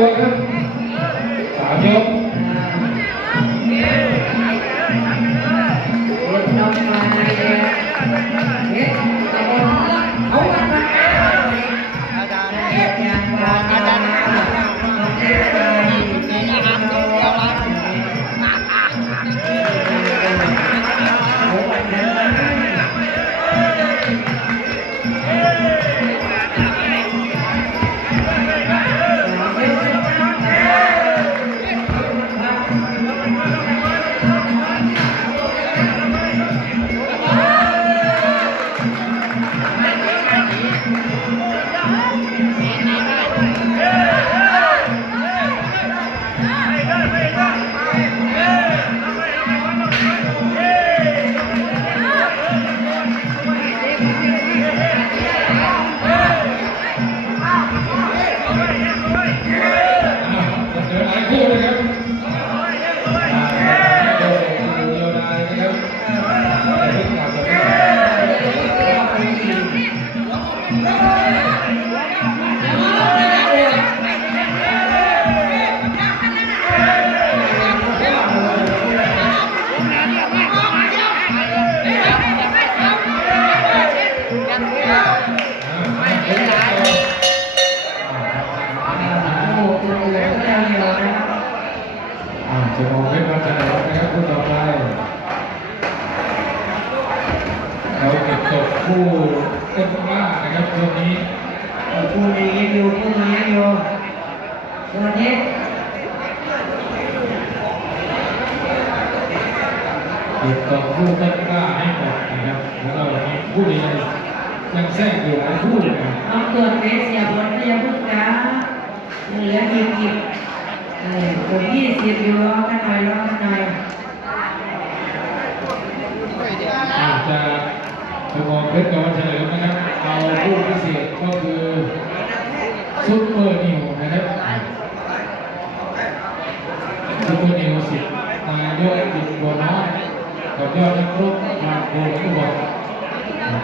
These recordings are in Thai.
ตัวครับสามยกเรียกน้องมา ก็บตกคู่ต้นกล้านะครับตัวนี้ผู้นี้ยังอยู่ผู้นี้ยังอยู่สวัสดีเก็บตกคู่ต้นกล้าให้หมดนะครับแล้วก็มีคู่นี้ยังแทรกอยู่หลายคู่นะครับน้องตรวจเฟสเสียผลเสียพึ่งนะเหลืออีกอีกเออผมยี่สิบอยู่รอกันหน่อยรอกันหน่อย อาจจะ จะมอเพชรกับวันเฉลิมนะครับ เอาคู่พิเศษก็คือซุปเปอร์นิวนะครับซุปเปอร์นิวสิบนายกจิตบัวน้อยกับยอดนักรบมาโกผู้บอก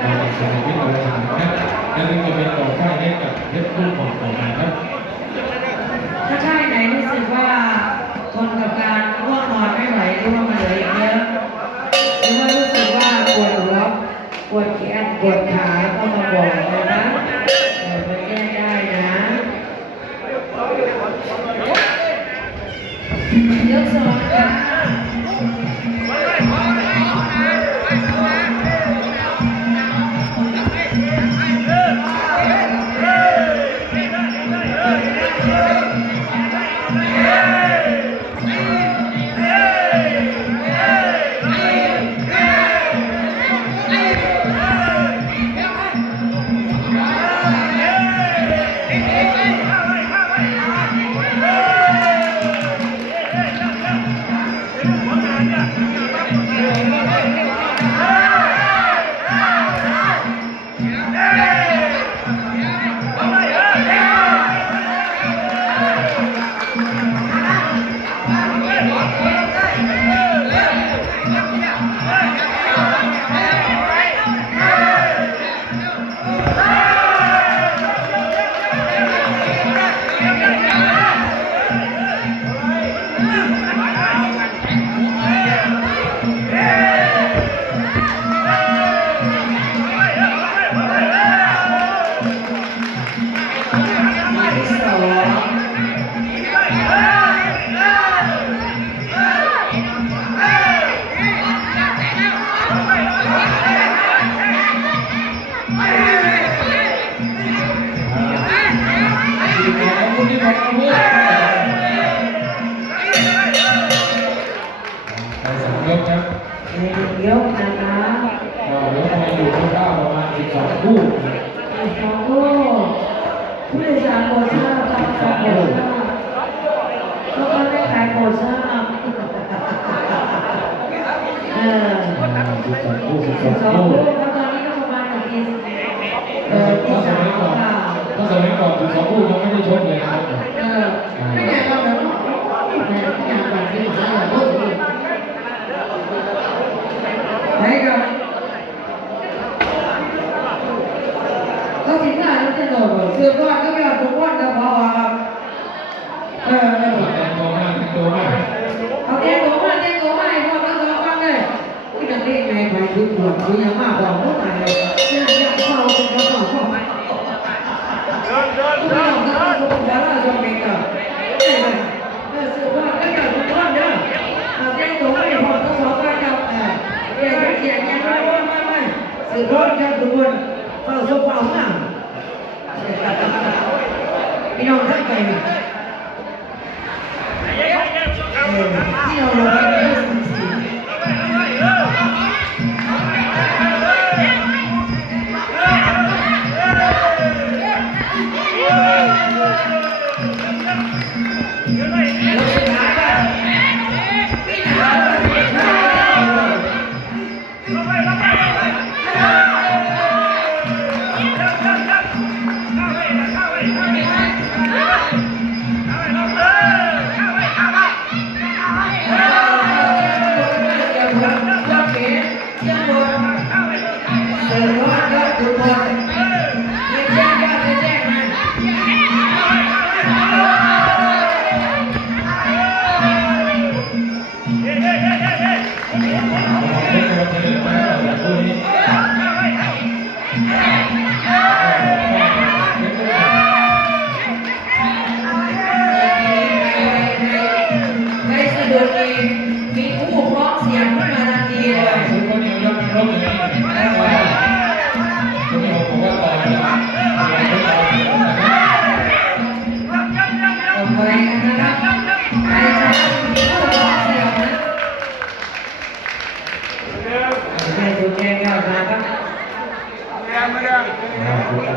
การแข่งขันที่เราทำนะครับและนี่ก็เป็นต่อค่ายให้กับเพชรผู้บอกต่อมาครับถ้าใช่ไหนรู้สึกว่าทนกับการง่วงนอนไม่ไหวหรือว่ามันเหลืออีกเยอะหรือว่ารู้สึกว่าปวดหัวปว ดแขนปวดขาก็มาบอกนะนะมาแก้ได้นะยกสองค่ะ คู่สองลูกผู้โดยสารโปรดทราตามคำโปรดทราบแล้วก็ได้ขายโปรดทราบเออคู่สิบสองสองคู่ลูกแล้วตอนนี้ก็ประมาณตีเออที่ถ้าสามมัยก่อนค่ะถ้าสมัยก่อนสิบสองคู่ยังไม่ได้ชกเลยนะครับเออไม่อยากเราแบบไม่อยากแบบที่หาอย่างพูดถึงไหนกัน เขาถึงหน้าเราจะโดดเสื้อผ้าก็ไม่เอาทุกวันนะเพราะว่า พี่น้องทั้งใจที่เราลง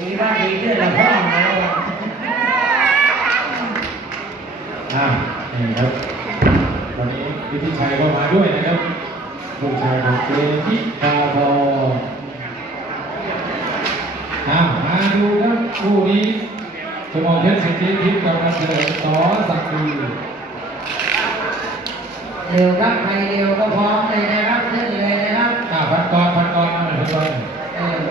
มีบ้านดีขึ้นแล้วพ่อแล้วอะนี่ครับที่พิธิชัยก็มาด้วยนะครับลูกชายของเจพิตาพออะมาดูคะคู่นี้สมองเพชรสิทธิทิพย์กับอันเฉลิมต่อสักดีเร็วครับใครเร็วก็พร้อมเลยนะครับขึ้นเลยนะครับอ่าพันกรพันกรมาเลยพันกรเออ